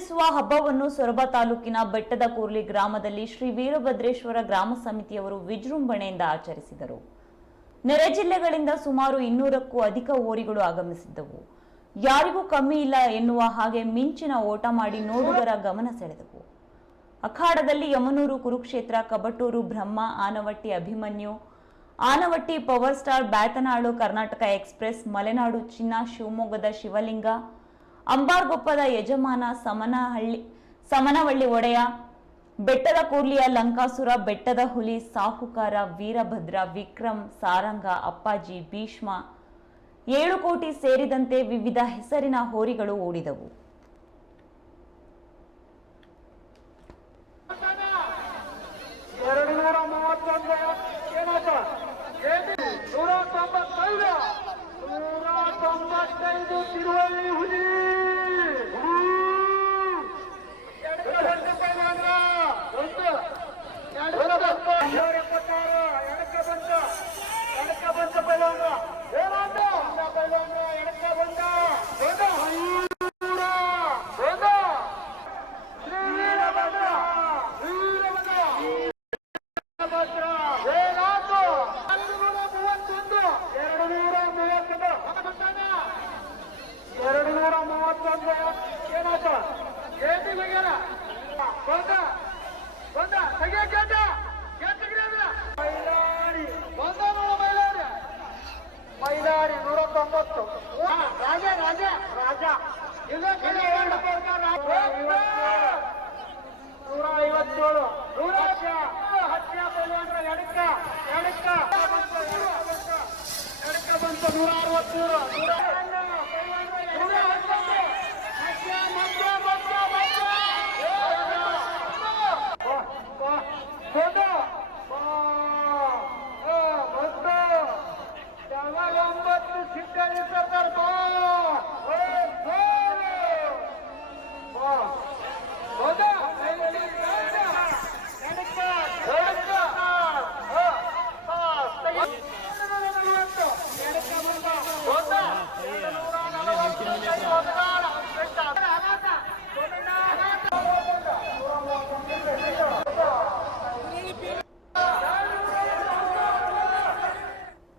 ಆಚರಿಸುವ ಹಬ್ಬವನ್ನು ಸೊರಬ ತಾಲೂಕಿನ ಬೆಟ್ಟದ ಕೂರ್ಲಿ ಗ್ರಾಮದಲ್ಲಿ ಶ್ರೀ ವೀರಭದ್ರೇಶ್ವರ ಗ್ರಾಮ ಸಮಿತಿಯವರು ವಿಜೃಂಭಣೆಯಿಂದ ಆಚರಿಸಿದರು. ನೆರೆ ಜಿಲ್ಲೆಗಳಿಂದ ಸುಮಾರು ಇನ್ನೂರಕ್ಕೂ ಅಧಿಕ ಓರಿಗಳು ಆಗಮಿಸಿದ್ದವು. ಯಾರಿಗೂ ಕಮ್ಮಿ ಇಲ್ಲ ಎನ್ನುವ ಹಾಗೆ ಮಿಂಚಿನ ಓಟ ಮಾಡಿ ನೋಡುಗರ ಗಮನ ಸೆಳೆದವು. ಅಖಾಡದಲ್ಲಿ Yamanur Kurukshetra, Kabatur Brahma, Anavatti Abhimanyu, Anavatti power star Byatanal, Karnataka express, Malenadu Chinna, ಶಿವಮೊಗ್ಗದ ಶಿವಲಿಂಗ ಅಂಬಾರ್ಗೊಪ್ಪದ ಯಜಮಾನ ಸಮನಹಳ್ಳಿ, ಸಮನವಳ್ಳಿ ಒಡೆಯ, ಬೆಟ್ಟದ ಕೂರ್ಲಿಯ ಲಂಕಾಸುರ, ಬೆಟ್ಟದ ಹುಲಿ, ಸಾಹುಕಾರ, ವೀರಭದ್ರ ವಿಕ್ರಮ್ ಸಾರಂಗ, ಅಪ್ಪಾಜಿ, ಭೀಷ್ಮ ಏಳು ಕೋಟಿ ಸೇರಿದಂತೆ ವಿವಿಧ ಹೆಸರಿನ ಹೋರಿಗಳು ಓಡಿದವು. ಬಂತು ಮೈಲಾರಿ ನೂರ ತೊಂಬತ್ತು. ರಾಜ ರಾಜ ರಾಜ. ನೂರ ಐವತ್ತೇಳು. ನೂರ ಪೈಲ್ವಾನ್ರ ಎಡಕ್ಕ. ಎಡಕ್ಕ ಎಡಕ್ಕ ಬಂತು. ನೂರ ಅರವತ್ಮೂರು ನೂರ ನೂರ শিক্ষা ইচ্ছা তার